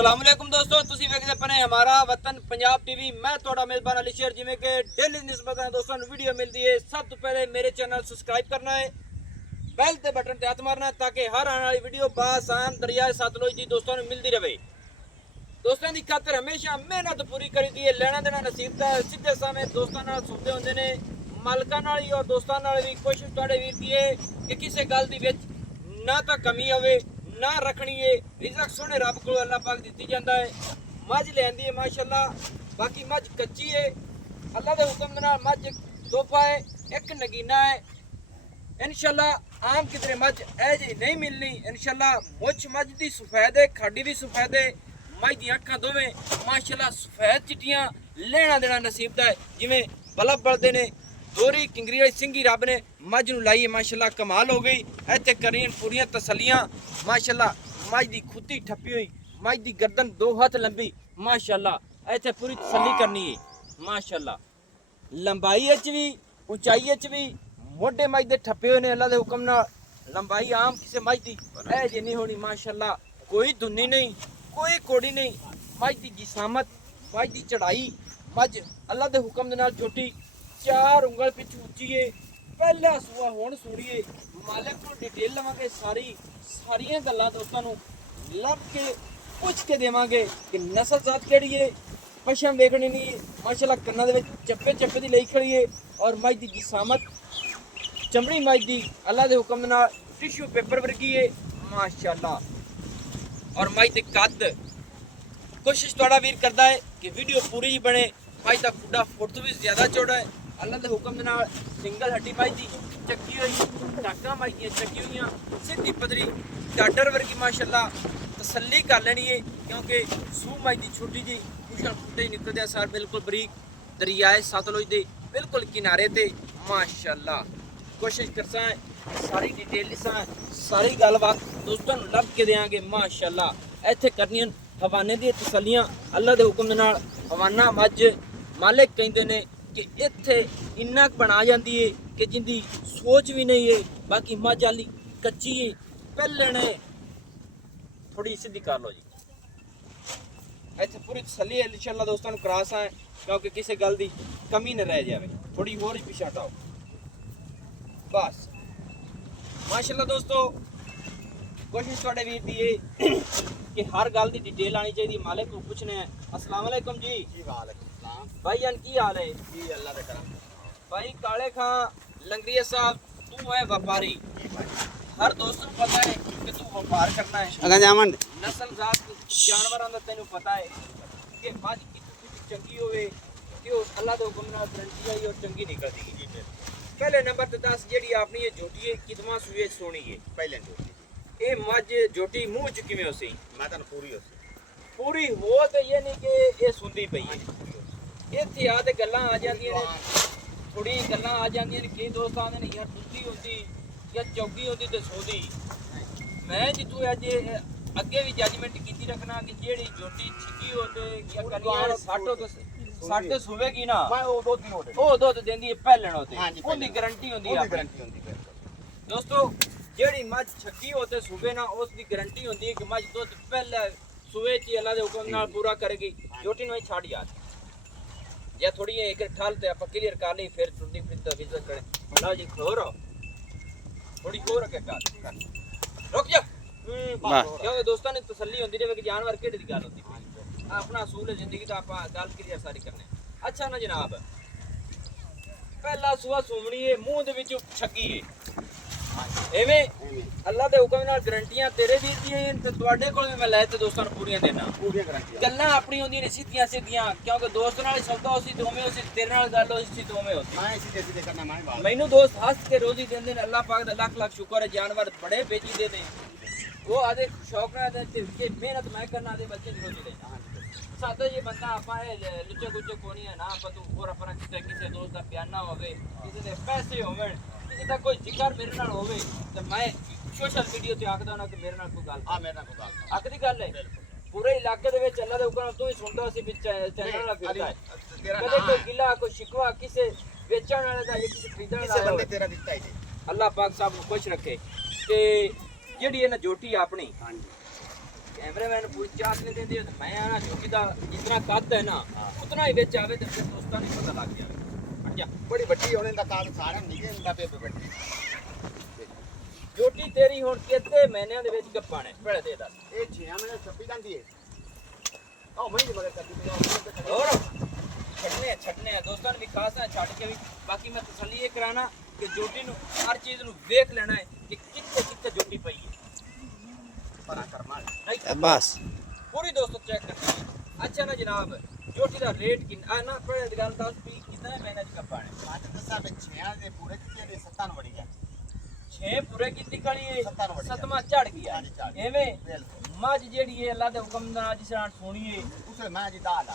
अस्सलाम वालेकुम दोस्तों, तुसी वेखदे पने हमारा वतन पंजाब टीवी। मैं थोड़ा मेजबान अली शेर। जिमें कि डेली निस्बत है दोस्तों वीडियो मिलती है। सब तो पहले मेरे चैनल सब्सक्राइब करना है, बेल ते बटन ते हाथ मारना है ताकि हर आने वाली वीडियो बासान दरियाए सतलुज दी दोस्तों मिलती रहे। दोस्तों की खातर हमेशा मेहनत पूरी करी दी है। लेना देना नसीब दा सीधे सामने दोस्तों नाल सुनते होंदे ने, मालकां नाल ही और दोस्तों नाल भी। कोशिश तुहाडे वीर दी है कि किसी गल दी विच ना तो कमी आवे ना रखनी है। रिजक सोने रब को अल्लाह पाक दिती जाता है। मझ लेंदी है माशाअल्लाह, बाकी मझ कच्ची है। अल्लाह के हुक्म दे नाल मझ तोहफा है, एक नगीना है। इंशाअल्लाह आम कितने मझ ऐ जी नहीं मिलनी। इंशाअल्लाह मुछ मझ दी सफेद है, खाडी भी सफेद है। मझ दी अखां दोवें माशाअल्लाह सफेद चिट्टियां। लेना देना नसीब दा है। जिवें बलब बलदे ने दोरी किंगरी वाली सिंगी रब ने मझ नूं लाई है। माशाअल्लाह कमाल हो गई। इत्थे करीन पूरियां तसलियां माशाअल्लाह। मझ दी खुत्ती ठप्पी हुई, मझ दी गर्दन 2 हाथ लंबी माशाअल्लाह। इत्थे पूरी तसल्ली करनी है माशाअल्लाह। लंबाई च भी ऊंचाई च भी मोढे मझ दे ठप्पे हुए ने अल्लाह दे हुक्म नाल। लंबाई आम किसी मझ दी ऐ जी नहीं होनी माशाअल्लाह। कोई धुन्नी नहीं, कोई कोड़ी नहीं। मझ दी जिसामत, मझ दी चढ़ाई, मझ अल्लाह दे हुक्म दे नाल छोटी 4 उंगल पिछू उच्ची है। पहला सूआ हुण सूड़िए मालिक को डिटेल लवांगे। सारियां गल्लां दोस्तों नूं लभ के पुछ के देवांगे कि नस्ल जात केड़ी है। पशम देखनी नहीं माशाअल्लाह। कन्ना दे विच चप्पे चप्पे दी लई खड़ी है और मझ दी जिसामत चमड़ी मझ दी अल्लाह दे हुक्म नाल टिश्यू पेपर वर्गी है माशाअल्लाह। और मझ दे कद कोशिश तुहाडा वीर करदा है कि वीडियो पूरी ही बने। मझ दा खुड्डा फुट तो भी ज्यादा चौड़ा है। अल्लाह दे हुक्म दे नाल सिंगल हड्डी मझ दी चक्की हुई, टाकां मझ दियां चक्की हुई, सीधी पदरी गाडर वर्गी माशाअल्लाह। तसल्ली कर लेनी है क्योंकि सूह मझ दी छोटी जी कुशल खुड्डे निकलदे सार बिल्कुल बरीक दरियाए सतलुज दे बिल्कुल किनारे ते माशाअल्लाह। कोशिश करसा सारी डिटेल सारी गलबात दोस्तों लभ के देंगे माशाअल्लाह। इत्थे करनियां हवाने दी तसल्लियां अल्लाह दे हुक्म दे नाल। हवाना मझ मालिक कहंदे ने कि इत्थे इन्ना बना जाती है कि जिंदी सोच भी नहीं है। बाकी मझ आली कच्ची है, पहले ने थोड़ी सीधी कर लो जी। इत्थे पूरी तसल्ली है इंशाअल्लाह दोस्तों क्रॉस है क्योंकि किसी गल दी कमी न रह जाए। थोड़ी होर ही पीछे हटाओ बस माशाअल्लाह दोस्तों। कोशिश थोड़े वीर दी है कि हर गल दी डिटेल आनी चाहिए। मालिक को पूछने हैं। अस्सलाम वालेकुम जी। भाई जान की हाल है जी? अल्लाह का करम। भाई काले खां लंगरिया साहब तू है व्यापारी। हर दोस्त को पता है कि तू व्यापार करना है। नस्ल जात जानवरों का तेन पता है कि मझ कितनी चंगी होवे कि अल्लाह के हुक्म नाल गारंटी आई और चंगी निकलती है। पहले नंबर ते दस जेडी अपनी ये झोटी है कितवा सूए सोनी है? पहले झोटी ये मझ झोटी मुंह च किवें होसी? मैं तन पूरी होसी। पूरी हो तो ये नहीं कि ये सुंदी पई है। इत्थे आ ते गल्लां आ जांदियां ने, थोड़ी गल्लां आ जांदियां ने। कई दोस्त आंदे ने यार दुद्धी होंदी या चौगी होंदी ते सोदी। मैं जितू अज अगे भी जजमेंट कीती रखना कि जेड़ी झोटी छिकी हो ते या कनिया सट हो ते सट ते सुवेगी ना ओ दुध देंदी है पहलण होते ओदी गारंटी होंदी है। गारंटी होंदी दोस्तों जेड़ी मझ छकी हो ते सुवे ना उसदी गारंटी होंदी है कि मझ दुध पहले सुवे च अल्लाह दे हुक्म नाल पूरा करेगी। झोटी नु छाड़ यार या थोड़ी एक ठाल ते आप क्लियर कर ली फिर टुंडी फिर विजिट करे। लो जी खो रहो थोड़ी और के कर रुक जा क्योंकि दोस्तों ने तसल्ली होंदी रहे कि जानवर केड़ी दी गल होंदी अपना असूल है जिंदगी दा आप गल क्लियर सारी करने। अच्छा ना जनाब पहला सुआ सुमनी है मुंह दे विच छकी है एवें अल्लाह दे हुक्म नाल गारंटियां तेरे वीर दी हैं ते तुहाडे कोल भी मैं लै ते दोस्तां नूं पूरियां देना। पूरियां गारंटियां गल्लां अपनी होंदियां ने सीधियां सीधियां क्योंकि दोस्त नाल सौदा होसी दोवें होसी तेरे नाल गल होसी दोवें होसी। मैं सीधे सीधे करना मैं मैनू दोस्त हंस के रोजी देंदे ने। अल्लाह पाक दा लाख लाख शुक्र है जानवर बड़े बेची दे ने वो आदे शौक नाल दे के मेहनत मैं करना दे बच्चे दी रोजी देना। सादा ये बंदा आपा है लुच्चे गुच्चे कोनी है ना आपा तू और अपना किसी दोस्त दा बयाना होवे किसी दे पैसे होवन किसी दा कोई जिक्र मेरे नाल होवे ते मैं सोशल मीडिया ते आखदा ना कि मेरे नाल कोई गल मेरे नाल कोई गल आखदी गल है पूरे इलाके दे विच अल्लाह दे हुक्म तू ही सुनदा सी विच चैनल नाल फिरदा है कदे कोई गिला कोई शिकवा किसी बेचण वाले दा या किसी खरीदण वाले दा बंदे तेरा दित्ता ही अल्लाह पाक साहब को खुश रखे। ते जेडी है ना झोटी अपनी कैमरामैन पूरी चाट नहीं देती तो मैं आना झोटी दा जितना कद है ना उतना ही बेच आवे तो फिर दोस्तां नहीं पता लग गया हट जा बड़ी बड्डी होने दा काग सारा निके इंदा पे बड्डी झोटी तेरी हुण कितने महीनों दे विच गप्पां ने पहले दे दस ए 6 महीने छप्पी जांदी है ओ महीने मगर करदी और छटने दोस्तों ने भी खास है छड़ के भी बाकी मैं तसल्ली ये कराना कि जोटी नु हर चीज नु देख लेना है कि कित्थे कित्थे जोटी पई है परा कर मार बस पूरी दोस्तों चेक करनी है अच्छा ना जनाब जोटी दा रेट कितना ना पहले गल दस भी कितना महीने दी कप्पा ने पांच दसा में 6 दे पूरे कितने दे 7 वड़ी गया 6 पूरे की निकली है सत्तान वड़ी सतमा चढ़ गया हां जी चढ़ एवें बिल्कुल मज जेड़ी है अल्लाह दे हुक्म नाल जिस तरह सुनिए उसे मैं जी दाल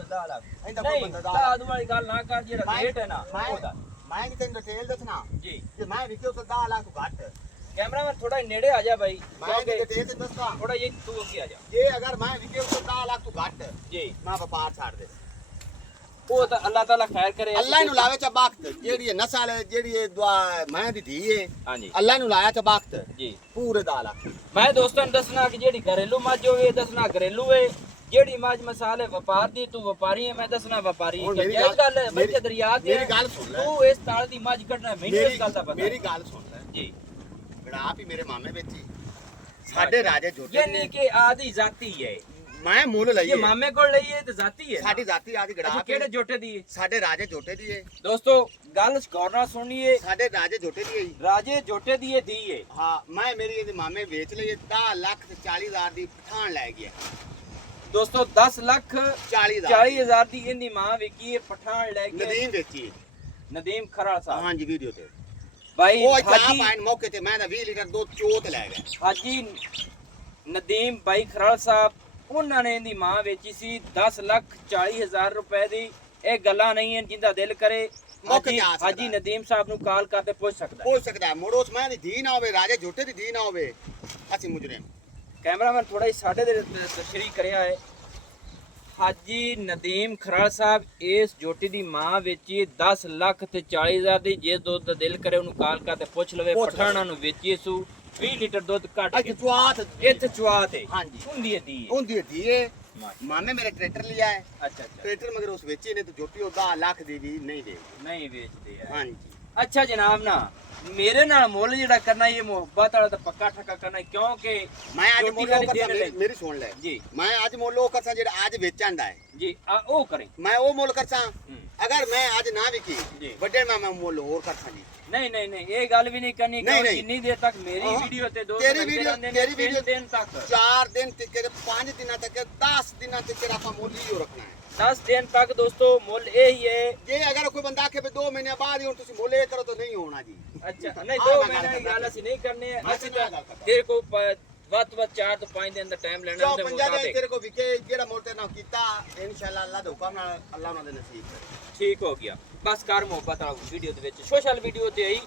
नहीं दाद वाली गल ना कर जेड़ा रेट है ना ओदा मैं कि तेन डिटेल दसना जी जे मैं विके उसे 10 लाख घट कैमरामैन थोड़ा नेड़े आ जा भाई मैं डिटेल ते दसना थोड़ा ये तू आगे आ जा ये अगर मैं विके उसे 10 लाख तू घट जी मैं व्यापार छाड़ दे ਉਹ ਤਾਂ ਅੱਲਾਹ ਤਾਲਾ ਖੈਰ ਕਰੇ ਅੱਲਾਹ ਨੂੰ ਲਾਵੇ ਚ ਵਕਤ ਜਿਹੜੀ ਇਹ ਨਸਲ ਹੈ ਜਿਹੜੀ ਇਹ ਦੁਆ ਮੈਂ ਦੀ ਧੀ ਹੈ ਹਾਂਜੀ ਅੱਲਾਹ ਨੂੰ ਲਾਇਆ ਚ ਵਕਤ ਜੀ ਪੂਰੇ 10 ਲੱਖ ਮੈਂ ਦੋਸਤਾਂ ਨੂੰ ਦੱਸਣਾ ਕਿ ਜਿਹੜੀ ਘਰੇਲੂ ਮੱਝ ਹੋਵੇ ਦੱਸਣਾ ਘਰੇਲੂ ਹੈ ਜਿਹੜੀ ਮੱਝ ਮਸਾਲੇ ਵਪਾਰ ਦੀ ਤੂੰ ਵਪਾਰੀ ਹੈ ਮੈਂ ਦੱਸਣਾ ਵਪਾਰੀ ਹੁਣ ਹੈ ਮੇਰੀ ਇਹ ਗੱਲ ਹੈ ਮੇਰੀ- ਬੱਚੇ ਦਰਿਆ ਤੇ ਮੇਰੀ ਗੱਲ ਸੁਣ ਲੈ ਤੂੰ ਇਸ ਤਾਲ ਦੀ ਮੱਝ ਕੱਢਣਾ ਮੈਨੂੰ ਇਸ ਗੱਲ ਦਾ ਪਤਾ ਮੇਰੀ ਗੱਲ ਸੁਣ ਲੈ ਜੀ ਗੜਾਪ ਹੀ ਮੇਰੇ ਮਾਮੇ ਵਿੱਚ ਹੀ ਸਾਡੇ ਰਾਜੇ ਜੋਟੇ ਯਾਨੀ ਕਿ ਆਦੀ ਜ਼ਾਤੀ ਹੈ ਮੈਂ ਮੁੱਲ ਲਈਏ ਇਹ ਮਾਮੇ ਕੋਲ ਲਈ ਹੈ ਤੇ ਜ਼ਾਤੀ ਹੈ ਸਾਡੀ ਜ਼ਾਤੀ ਆਦੀ ਅੱਛਾ, ਗੜਾਪ ਕਿਹੜੇ ਜੋਟੇ ਦੀ ਹੈ ਸਾਡੇ ਰਾਜੇ ਜੋਟੇ ਦੀ ਹੈ ਦੋਸਤੋ ਗੱਲ ਗੌਰ ਨਾਲ ਸੁਣੀਏ ਸਾਡੇ ਰਾਜੇ ਜੋਟੇ ਦੀ ਹੈ ਜੀ। ਰਾਜੇ ਜੋਟੇ ਦੀ ਇਹ ਦੀ ਹੈ ਹਾਂ ਮੈਂ ਮੇਰੀ ਇਹਦੇ ਮਾਮੇ ਵੇਚ ਲਈਏ 10 ਲੱਖ ਤੇ 40 ਹਜ਼ਾਰ ਦੀ ਪਠਾਨ ਲੈ ਗਿਆ ਦੋਸਤੋ 10 ਲੱਖ 40 40,000 ਦੀ ਇਹਦੀ ਮਾਂ ਵਿਕੀ ਹੈ ਪਠਾਨ ਲੈ ਕੇ ਨਦੀਮ ਵੇਚੀ ਹੈ। ਨਦੀਮ ਖਰਾ ਸਾਹਿਬ ਹਾਂਜੀ ਵੀਡੀਓ ਤੇ ਭਾਈ ਉਹ ਚਾਹ ਹਾਜੀ ਪਾਣ ਮੌਕੇ ਤੇ ਮੈਂ ਤਾਂ 20 ਲੀਟਰ ਦੁੱਧ ਚੋਤ ਲੈ ਗਿਆ ਹਾਜੀ ਨਦੀਮ ਭਾਈ ਖਰਾਲ ਸਾਹਿਬ ਉਹਨਾਂ ਨੇ ਇਹਦੀ ਮਾਂ ਵੇਚੀ ਸੀ 10 ਲੱਖ 40,000 ਰੁਪਏ ਦੀ ਇਹ ਗੱਲਾਂ ਨਹੀਂ ਹਨ ਜਿੰਦਾ ਦਿਲ ਕਰੇ ਮੌਕੇ ਤੇ ਆ ਸਕਦਾ ਹਾਜੀ ਨਦੀਮ ਸਾਹਿਬ ਨੂੰ ਕਾਲ ਕਰਕੇ ਪੁੱਛ ਸਕਦਾ ਹੋ ਸਕਦਾ ਹੈ ਮੋੜੋਸ ਮੈਂ ਦੀ ਧੀ ਨਾ ਹੋਵੇ ਰਾਜੇ ਜੋਟੇ ਦੀ ਧੀ ਨਾ ਹੋਵੇ ਅਸੀਂ ਮੁਜਰਮ ਕੈਮਰਾਮੈਨ ਥੋੜਾ ਹੀ ਸਾਡੇ ਦੇ ਤਸ਼ਰੀਹ ਕਰਿਆ ਹੈ ਹਾਜੀ ਨਦੀਮ ਖਰਾਲ ਸਾਹਿਬ ਇਸ ਜੋਟੀ ਦੀ ਮਾਂ ਵੇਚੀ 10 ਲੱਖ ਤੇ 40,000 ਦੀ ਜੇ ਦੁੱਧ ਦਾ ਦਿਲ ਕਰੇ ਉਹਨੂੰ ਕਾਲ ਕਰਕੇ ਪੁੱਛ ਲਵੇ ਪੁੱਛ ਪਠਾਣਾ ਨੂੰ ਵੇਚੀ ਸੂ 20 ਲੀਟਰ ਦੁੱਧ ਘੱਟ ਅੱਜ ਕੇ ਚੁਆਤ ਇੱਥੇ ਚੁਆਤ ਹੈ ਹਾਂਜੀ ਹੁੰਦੀ ਹੈ ਦੀ ਹੁੰਦੀ ਧੀ ਹੈ ਮਾਮੇ ਮੇਰੇ ਟਰੈਕਟਰ ਲਿਆ ਹੈ ਅੱਛਾ ਅੱਛਾ ਟਰੈਕਟਰ ਮਗਰ ਉਸ ਵੇਚੇ ਨੇ ਤੇ ਜੋਟੀ ਉਹ 10 ਲੱਖ ਦੀ ਵੀ ਨਹੀਂ ਦੇ ਨਹੀਂ ਵੇਚਦੇ ਆ ਹਾਂਜੀ ਅੱਛਾ ਜਨਾਬ ਨਾ ਮੇਰੇ ਨਾਲ ਮੁੱਲ ਜਿਹੜਾ ਕਰਨਾ ਇਹ ਮੁਹੱਬਤ ਵਾਲਾ ਤਾਂ ਪੱਕਾ ਠੱਕਾ ਕਰਨਾ ਕਿਉਂਕਿ ਮੈਂ ਅੱਜ ਜੋਟੀ ਮੁੱਲ ਵਾਲੀ ਉਹ ਕਰਦਾ ਦੇਣ ਲਈ। ਮੇਰੀ ਸੁਣ ਲੈ ਜੀ ਮੈਂ ਅੱਜ ਮੁੱਲ ਉਹ ਕਰਦਾ ਜਿਹੜਾ ਅੱਜ ਵੇਚਣ ਦਾ ਹੈ ਜੀ ਆ ਉਹ ਕਰੇ ਮੈਂ ਉਹ ਮੁੱਲ ਕਰਦਾ ਹੂੰ। ਅਗਰ ਮੈਂ ਅੱਜ ਨਾ ਵਿਕੀ ਜੀ। ਵੱਡੇ ਮੈਂ ਮੁੱਲ ਹੋਰ ਕਰਦਾ ਜੀ ਨਹੀਂ ਇਹ ਗੱਲ ਵੀ ਨਹੀਂ ਕਰਨੀ ਨਹੀਂ, ਕਿ ਨਹੀਂ। ਜਿੰਨੀ ਦੇਰ ਤੱਕ ਮੇਰੀ ਹਾਂ। ਵੀਡੀਓ ਤੇ ਦੋ ਤੇਰੀ ਵੀਡੀਓ ਦਿਨ ਤੱਕ 4 ਦਿਨ ਤੱਕ 5 ਦਿਨਾਂ ਤੱਕ 10 ਦਿਨਾਂ ਤੱਕ ਆਪਾਂ ਮੁੱਲ ਹੀ ਰੱਖਣਾ ਹੈ 10 ਦਿਨ ਤੱਕ ਦੋਸਤੋ ਮੁੱਲ ਇਹ ਹੀ ਹੈ ਜੇ ਅਗਰ ਕੋਈ ਬੰਦਾ ਆਖੇ ਵੀ 2 ਮਹੀਨੇ ਬਾਅਦ ਹੀ ਹੁਣ ਤੁਸੀਂ ਮੁੱਲ ਇਹ ਕਰੋ ਤਾਂ ਨਹੀਂ ਹੋਣਾ ਜੀ ਅੱਛਾ ਨਹੀਂ ਹਾਂ, 2 ਮੈਂ ਗੱਲ ਮਹੀਨੇ ਦੀ ਗੱਲ ਕਰਦਾ। ਅਸੀਂ ਨਹੀਂ ਕਰਨੀ ਹੈ ਮੈਂ ਅਸੀਂ ਗੱਲ ਤਾਂ ਕਰਦਾ। ਤੇਰੇ ਕੋ ਵੱਧ ਤੋਂ ਵੱਧ 4 ਤੋਂ 5 ਦਿਨ ਦਾ ਟਾਈਮ ਲੈਣਾ ਕਿਉਂ ਉਹਦੇ ਪੰਜਾਂ ਦੇ ਮੁਤਾਬਿਕ ਤੇਰੇ ਕੋ ਵਿਕੇ ਜਿਹੜਾ ਮੁੱਲ ਤੇ ਨਾ ਕੀਤਾ ਇਨਸ਼ਾਅੱਲਾ ਅੱਲਾਹ ਦੇ ਹੁਕਮ ਨਾਲ ਅੱਲਾਹ ਉਹਨਾਂ ਦੇ ਨਸੀਬ ਕਰੇ ਠੀਕ ਹੋ ਗਿਆ ਬਸ ਕਰ ਮੁਹੱਬਤ ਵਾਲਾ ਵੀਡੀਓ ਦੇ ਵਿੱਚ ਸੋਸ਼ਲ ਵੀਡੀਓ ਤੇ ਆਈ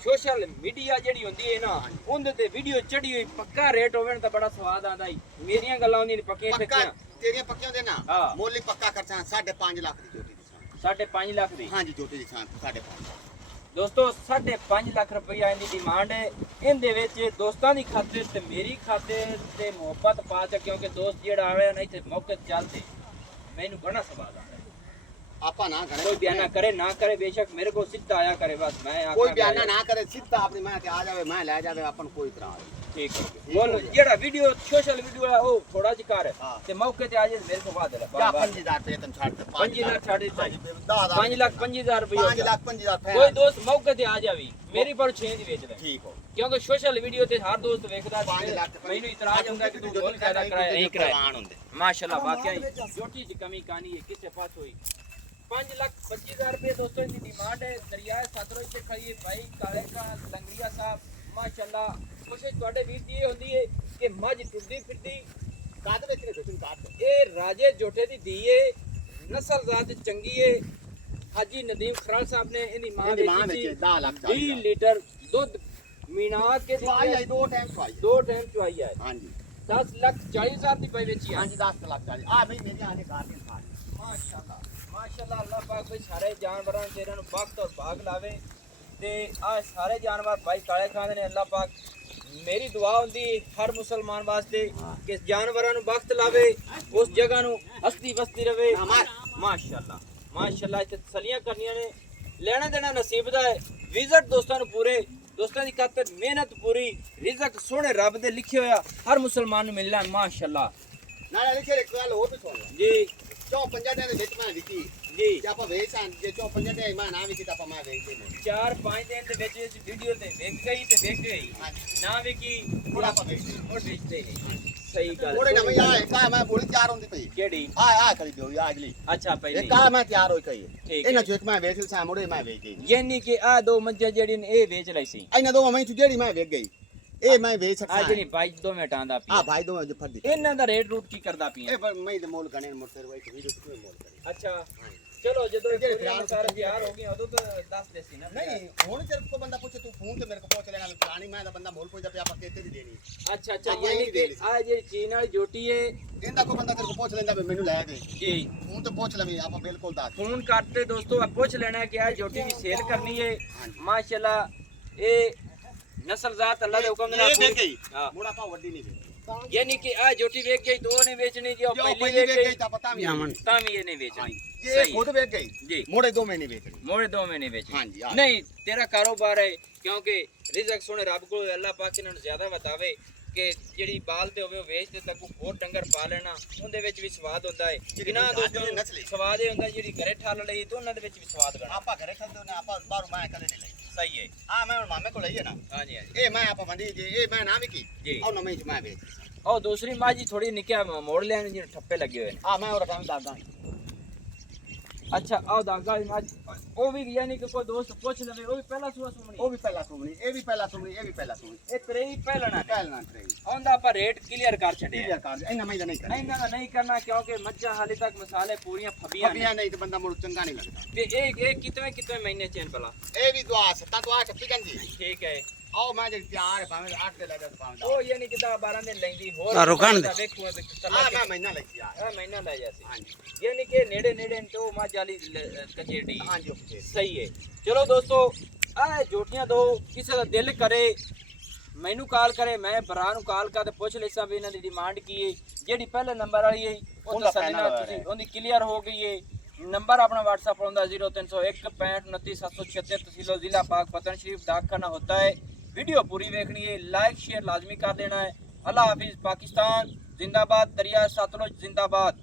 ਸੋਸ਼ਲ ਮੀਡੀਆ ਜਿਹੜੀ ਹੁੰਦੀ ਹੈ ਨਾ ਉਹਦੇ ਤੇ ਵੀਡੀਓ ਚੜੀ ਹੋਈ ਪੱਕਾ ਰੇਟ ਹੋਵੇ ਨਾ ਤਾਂ ਬੜਾ ਸਵਾਦ ਆਂਦਾ ਹੀ ਮੇਰੀਆਂ ਗੱਲਾਂ ਹੁੰਦੀਆਂ ਨੇ ਪੱਕੀਆਂ ਪੱਕਾ ਸੱਚੀਆਂ ਤੇਰੀਆਂ ਪੱਕੀਆਂ ਦੇ ਨਾ ਹਾਂ। ਮੁੱਲ ਹੀ ਪੱਕਾ ਕਰਸਾਂ 5.5 ਲੱਖ ਦੀ ਜੋਟੀ ਦੀ 5.5 ਲੱਖ ਦੀ ਹਾਂਜੀ ਜੋਟੀ ਦੀ ਸਾਂ 5.5 ਦੋਸਤੋ 5.5 ਲੱਖ ਰੁਪਈਆ ਇਹਦੀ ਡਿਮਾਂਡ ਹੈ ਇਹਦੇ ਵਿੱਚ ਦੋਸਤਾਂ ਦੀ ਖਾਤਰ ਤੇ ਮੇਰੀ ਖਾਤਰ ਤੇ ਮੁਹੱਬਤ ਪਾ ਚ ਕਿਉਂਕਿ ਦੋਸਤ ਜਿਹੜਾ ਆਇਆ ਨਾ ਇੱਥੇ ਮੌਕੇ ਤੇ ਚੱਲਦੇ ਮੈਨੂੰ ਬੜਾ ਸਵਾਦ ਆਉਂਦਾ ਆਪਾਂ ਨਾ ਕੋਈ ਕਰੇ ਬਿਆਨਾ ਕਰੇ ਨਾ करे बेशक मेरे को सिद्धा आया करे बस मैं आखा ਕੋਈ ਬਿਆਨਾ करे। ਨਾ ਕਰੇ ਸਿੱਧਾ ਆਪਣੀ ਮੈਂ ਤੇ ਆ ਜਾਵੇ ਮੈਂ ਲੈ ਜਾਵੇ ਆਪਾਂ ਨੂੰ ਕੋਈ ਇਤਰਾਜ਼ ਨਹੀਂ ठीक है बोलो जेड़ा वीडियो सोशल वीडियो है वो थोड़ा जिहा कर हाँ। ते मौके ते आ जाए मेरे को बात है ਜਾਂ 5000 ਰੁਪਏ ਤੈਨੂੰ ਛੱਡ ਦੇ 5000 ਛੱਡ ਦਿੱਤਾ ਜੀ। 10,000 5 ਲੱਖ 5000 रुपये 5 ਲੱਖ 50,000 कोई दोस्त मौके ते आ जावी मेरी पर 6 दी बेच दे ਠੀਕ ਹੋ क्योंकि सोशल वीडियो ते हर दोस्त देखदा 5 ਲੱਖ मैनू इतराज होंदा कि तू बोल फायदा कराया नहीं कराया कराया ਹੁੰਦੇ माशाल्लाह वाकई जोटी च कमी कहानी है किससे पास हुई 5,25,000 रुपए दोस्तों की डिमांड है दरियाए सतलुज से खड़ी है भाई काले का लंगड़िया साहब माशाल्लाह कोशिश ਤੁਹਾਡੇ ਵੀਰ ਦੀ ਇਹ ਹੁੰਦੀ ਹੈ ਕਿ ਮੱਝ ਟੁੱਟਦੀ ਫਿਰਦੀ ਕਾਦ ਵਿੱਚ ਨੇ ਤੁਸੀਂ ਕਾਦ ਇਹ ਰਾਜੇ ਜੋਟੇ ਦੀ ਧੀ ਹੈ ਨਸਲ ਜ਼ਾਤ ਚੰਗੀ ਹੈ ਹਾਜੀ ਨਦੀਮ ਖਰਾਲ ਸਾਹਿਬ ਨੇ ਇਹਦੀ ਮਾਂ ਇਹਦੀ ਮਾਂ ਵੇਚੀ ਵਿੱਚ 10 ਲੱਖ 20 ਲੀਟਰ ਦੁੱਧ ਮੀਨਾ ਕੇ ਚਵਾਈ ਆਈ 2 ਟਾਈਮ ਚਵਾਈ ਦੋ ਟਾਈਮ ਚੁਆਈ ਹੈ ਹਾਂਜੀ 10 ਲੱਖ 40,000 ਦੀ ਪਈ ਵੇਚੀ ਹੈ ਹਾਂਜੀ 10 ਲੱਖ 40 ਆ ਬਈ ਮੇਰੇ ਆਨੇ ਕਾਰ ਦੇ ਖਾ ਮਾਸ਼ਾਅੱਲਾ ਅੱਲਾਹ ਪਾਕ ਭਾਈ ਸਾਰੇ ਜਾਨਵਰਾਂ ਨੂੰ ਤੇਰੇ ਨੂੰ ਬਖਤ ਔਰ ਭਾਗ ਲਾਵੇ ਤੇ ਆ ਸਾਰੇ ਜਾਨਵਰ ਭਾਈ ਕਾਲੇ ਖਾਨ ਨੇ ਅੱਲਾਹ ਪਾਕ ਮੇਰੀ ਦੁਆ ਹੁੰਦੀ ਹਰ ਮੁਸਲਮਾਨ ਵਾਸਤੇ ਕਿ ਜਾਨਵਰਾਂ ਨੂੰ ਵਕਤ ਲਾਵੇ, ਉਸ ਜਗ੍ਹਾ ਨੂੰ ਹਸਤੀ ਵਸਦੀ ਰਵੇ। ਮਾਸ਼ਾਅੱਲਾ ਮਾਸ਼ਾਅੱਲਾ, ਇੱਥੇ ਤਸੱਲੀਆਂ ਕਰਨੀਆਂ ਨੇ, ਲੈਣਾ ਦੇਣਾ ਨਸੀਬ ਦਾ ਹੈ। ਵਿਜ਼ਿਟ ਦੋਸਤਾਂ ਨੂੰ ਪੂਰੇ, ਦੋਸਤਾਂ ਦੀ ਖਾਤਰ ਮਿਹਨਤ ਪੂਰੀ, ਰਿਜ਼ਕ ਸੋਹਣੇ ਰੱਬ ਦੇ ਲਿਖੇ ਹੋਇਆ ਹਰ ਮੁਸਲਮਾਨ ਨੂੰ ਮਿਲਣਾ ਹੈ। ਮਾਸ਼ਾਅੱਲਾ ਨਾਲੇ ਲਿਖੇ ਇੱਕ ਗੱਲ ਹੋਰ ਵੀ ਸੁਣ ਲੈ ਜੀ ਚੌ ਪੰਜਾਂ ਦਿਨਾਂ ਦੇ ਵਿੱਚ ਮੈਂ ਵਿਕੀ ਜੀ। ਜੇ ਆਪਾਂ ਵੇਚ ਆਂ ਜੇ ਚੌ ਪੰਜਾਂ ਦੇ ਮੈਂ ਨਾ ਵਿਕੀ ਤਾਂ ਆਪਾਂ ਮੈਂ ਵੇਚ ਦੇਣੇ 4-5 ਦਿਨ ਦੇ ਵਿੱਚ ਇਸ ਵੀਡੀਓ ਤੇ ਵਿਕ ਗਈ ਤੇ ਵਿਕ ਗਈ, ਨਾ ਵਿਕੀ ਹੁਣ ਆਪਾਂ ਵੇਚ ਦੇਣੇ ਹੋਰ ਵੇਚਦੇ ਨੇ। ਸਹੀ ਗੱਲ ਉਹਦੇ ਨਵੇਂ ਆ ਕਾ ਮੈਂ ਬੋਲੀ ਤਿਆਰ ਹੁੰਦੀ ਪਈ ਕਿਹੜੀ? ਆ ਕਰੀ ਦਿਓ ਆ ਅਗਲੀ ਅੱਛਾ ਪਹਿਲੀ ਇਹ ਕਾ ਮੈਂ ਤਿਆਰ ਹੋਈ ਕਹੀ ਠੀਕ ਇਹਨਾਂ ਚੋਂ ਇੱਕ ਮੈਂ ਵੇਚ ਲਿਆ ਮੁੜੇ ਮੈਂ ਵੇਚ ਗਈ ਯਾਨੀ ਕਿ ਆ ਦੋ ਮੱਝਾਂ ਜਿਹੜੀਆਂ ਨੇ ਇਹ ਵੇਚ ਲਈ ਸੀ। ਇਹਨਾਂ ਦੋ ਮੈਂ ਜਿਹੜੀ ਮੈਂ ਵੇਚ ਗਈ ਇਹ ਮੈਂ ਵੇਚ ਸਕਦਾ ਆ ਜਿਹੜੀ ਬਾਈ ਦੋ ਮਿੰਟ ਆਂਦਾ ਪਈ ਆ ਭਾਈ ਦੋ ਜੋ ਫੜ ਦੀ ਇਹਨਾਂ ਦਾ ਰੇਟ ਰੂਟ ਕੀ ਕਰਦਾ ਪਈ ਇਹ ਪਰ ਮੈਂ ਦੇ ਮੋਲ ਗਣੇ ਮੁਰਤਰ ਵਾਈ ਵੀਡੀਓ ਕਿਉਂ ਮੋਲ ਕਰੀ ਅੱਛਾ ਚਲੋ ਜਦੋਂ ਜਿਹੜੇ ਪੂਰੀਆਂ ਫਿਲਹਾਲ ਸਾਰਾ ਤਿਆਰ ਹੋ ਗਈਆਂ ਉਦੋਂ ਤਾਂ ਦੱਸ ਦੇ ਸੀ ਨਾ। ਨਹੀਂ ਹੁਣ ਤੇਰੇ ਕੋ ਬੰਦਾ ਪੁੱਛੇ ਤੂੰ ਫੋਨ ਤੇ ਮੇਰੇ ਕੋ ਪੁੱਛ ਲੈਣਾ ਪੁਰਾਣੀ ਮੈਂ ਦਾ ਬੰਦਾ ਮੋਲ ਪੁੱਛਦਾ ਪਿਆ ਆਪਾਂ ਕਿੱਥੇ ਦੀ ਦੇਣੀ ਅੱਛਾ ਅੱਛਾ, ਆਪਾਂ ਇਹ ਯਾਨੀ ਵੀ ਕਿ ਦੇ ਲਈ। ਆ ਜਿਹੜੀ ਚੀਨ ਵਾਲੀ ਜੋਟੀ ਏ ਇਹਦਾ ਕੋ ਬੰਦਾ ਤੇਰੇ ਕੋ ਪੁੱਛ ਲੈਂਦਾ ਵੀ ਮੈਨੂੰ ਲੈ ਦੇ ਜੀ, ਫੋਨ ਤੇ ਪੁੱਛ ਲਵੇਂ ਆਪਾਂ ਬਿਲਕੁਲ ਦੱਸ ਫੋਨ ਕਰਤੇ ਦੋਸਤੋ ਆ ਪੁੱਛ ਲੈਣਾ ਕਿ ਆ ਜੋਟੀ ਦੀ ਸੇਲ ਕਰਨੀ ਏ। ਹਾਂਜੀ। ਮਾਸ਼ਾਅੱਲਾ ਇਹ ਨਸਲ ਜ਼ਾਤ ਅੱਲਾ ਦੇ ਹੁਕਮ ਦੇ ਨਾਲ ਇਹ ਵੇਚ ਗਈ ਹਾਂ। ਮੁੜਾ ਪਾ ਵੱਡੀ ਨਹੀਂ ਵੇਚ ਯਾਨੀ ਕਿ ਆ ਜੋਟੀ ਵੇਚ ਗਈ, ਦੋ ਨੇ ਵੇਚਣੀ ਜੀ, ਉਹ ਜੋ ਪਹਿਲੀ ਪਹਿਲੇ ਵੇਚ ਵੇਚ ਗਈ ਗਈ ਤਾਂ ਪਤਾ ਵੀ ਆਵਣ ਤਾਂ ਵੀ ਇਹ ਨਹੀਂ ਵੇਚਣੀ। ਇਹ ਸਹੀ ਖੁਦ ਵੇਚ ਗਈ ਜੀ, ਮੋੜੇ ਦੋ ਮਹੀਨੇ ਵੇਚਣੀ ਮੋੜੇ ਦੋ ਮਹੀਨੇ ਵੇਚਣੀ। ਹਾਂਜੀ, ਹਾਂ। ਨਹੀਂ ਤੇਰਾ ਕਾਰੋਬਾਰ ਹੈ, ਕਿਉਂਕਿ ਰਿਜ਼ਕ ਸੋਹਣੇ ਰੱਬ ਕੋਲ ਅੱਲਾ ਪਾਕ ਇਹਨਾਂ ਨੂੰ ਜ਼ਿਆਦਾ ਬਤਾਵੇ ਕਿ ਜਿਹੜੀ ਬਾਲ ਤੇ ਹੋਵੇ ਉਹ ਵੇਚ ਤੇ ਤੱਕ ਹੋਰ ਡੰਗਰ ਪਾ ਲੈਣਾ, ਉਹਦੇ ਵਿੱਚ ਵੀ ਸਵਾਦ ਹੁੰਦਾ ਹੈ। ਕਿਨਾ ਦੋਸਤੋ ਨਸਲੀ। ਸਵਾਦ ਇਹ ਹੁੰਦਾ ਜਿਹੜੀ ਘਰੇ ਠੱਲ ਲਈ ਤੇ ਉਹਨਾਂ ਦੇ ਵਿੱਚ ਵੀ ਸਵਾਦ ਬਣਾ। ਆਪਾਂ ਘਰੇ ਖੰਦੇ ਨੇ ਆਪਾਂ ਬਾਹਰੋਂ ਮੈਂ ਕਦੇ ਨਹੀਂ ਲਈ ਸਹੀ ਹੈ। ਆ ਮੈਂ ਹੁਣ ਮਾਮੇ ਕੋਲ ਲਈ ਹੈ ਨਾ ਹਾਂਜੀ ਹਾਂਜੀ ਇਹ ਮੈਂ ਆਪਾਂ ਵੰਡੀ ਜੇ ਇਹ ਮੈਂ ਨਾ ਵਿਕੀ ਜੀ। ਉਹ ਨਵੇਂ ਚ ਮੈਂ ਵੇਚ ਉਹ ਦੂਸਰੀ ਮਾਜੀ ਥੋੜੀ ਨਿੱਕਿਆ ਮੋੜ ਲੈਣ ਜਿਹਨੂੰ ਠੱਪੇ ਲੱਗੇ ਹੋਏ ਨੇ। ਆ ਮੈਂ ਉਹ ਰਕਮ ਦੱਸਦਾ ਅੱਛਾ ਆਹ ਦਾਗਾ ਦੀ ਮਾਜੀ ਉਹ ਵੀ ਯਾਨੀ ਕਿ ਕੋਈ ਦੋਸਤ ਪੁੱਛ ਲਵੇ ਉਹ ਵੀ ਪਹਿਲਾ ਸੂਆ ਸੁਮਣੀ ਉਹ ਵੀ ਪਹਿਲਾਂ ਸੁਣੀ ਇਹ ਵੀ ਪਹਿਲਾਂ ਸੁਣੀ ਇਹ ਵੀ ਪਹਿਲਾਂ ਸੁਣੀ ਇਹ ਤਰੇਈ ਪਹਿਲਣਾ ਪਹਿਲਾਂ ਟ੍ਰੇਨ ਆਉਂਦਾ ਆਪਾਂ ਰੇਟ ਕਲੀਅਰ ਕਰ ਛੱਡਿਆ। ਕਲੀਅਰ ਕਰ ਇਹਨਾਂ ਮੈਂ ਨਹੀਂ ਕਰਨਾ ਇਹਨਾਂ ਦਾ ਨਹੀਂ ਕਰਨਾ ਕਿਉਂਕਿ ਮੱਝਾਂ ਹਾਲੇ ਤੱਕ ਮਸਾਲੇ ਪੂਰੀਆਂ ਫਬੀਆਂ ਨੇ। ਅਬੀਆਂ ਨਹੀਂ ਤੇ ਬੰਦਾ ਮੁੜ ਚੰਗਾ ਨਹੀਂ ਲੱਗਦਾ ਤੇ ਇਹ ਕਿਤਵੇਂ ਮਹੀਨੇ ਚੈਨ ਭਲਾ? ਇਹ ਵੀ ਦੁਆ ਸੱਤਾਂ ਤੋਂ ਆ ਟੱਪੀ ਜਾਂਦੀ ਠੀਕ ਹੈ। ਆਓ ਮੈਂ ਜਿਹੜੀ ਤਿਆਰ ਭਾਵੇਂ 8 ਦੇ ਲੈ ਜਾ ਪਾਉਂਦਾ ਉਹ ਯਾਨੀ ਕਿ 12 ਦਿਨ ਲੈਂਦੀ ਹੋਰ ਆ ਰੁਕਣ ਦੇ। ਵੇਖੂ ਤੇ ਆ ਮੈਂ ਮਹੀਨਾ ਲਈ ਆ ਆ ਮਹੀਨਾ ਲੈ ਜਾਸੀ। ਹਾਂਜੀ ਯਾਨੀ ਕਿ ਨੇੜੇ ਨੇੜੇ ਤੋਂ ਮੱਝ ਵਾਲੀ ਕਚੇੜੀ ਹਾਂਜੀ ਓਕੇ ਸਹੀ ਹੈ। ਚਲੋ ਦੋਸਤੋ ਆ ਜੋਟੀਆਂ ਦੋ ਕਿਸੇ ਦਾ ਦਿਲ ਕਰੇ ਮੈਨੂੰ ਕਾਲ ਕਰੇ, ਮੈਂ ਭਰਾ ਨੂੰ ਕਾਲ ਕਰ ਤੇ ਪੁੱਛ ਲੈਸਾਂ ਵੀ ਇਹਨਾਂ ਦੀ ਡਿਮਾਂਡ ਕੀ ਹੈ। ਜਿਹੜੀ ਪਹਿਲੇ ਨੰਬਰ ਵਾਲੀ ਹੈ ਉਹ ਉਹਦਾ ਤਸੱਲੀ ਨਾਲ final ਤੁਸੀਂ ਹੈ। ਉਹਦੀ ਕਲੀਅਰ ਹੋ ਗਈ ਹੈ। ਨੰਬਰ ਆਪਣਾ WhatsApp ਹੁੰਦਾ 0301 65 29 776 तहसील जिला पाक पतन शरीफ डाकखाना होता है। वीडियो पूरी देखनी है, लाइक शेयर लाजमी कर देना है। अल्लाह हाफिज। पाकिस्तान जिंदाबाद, दरिया सतलुज जिंदाबाद।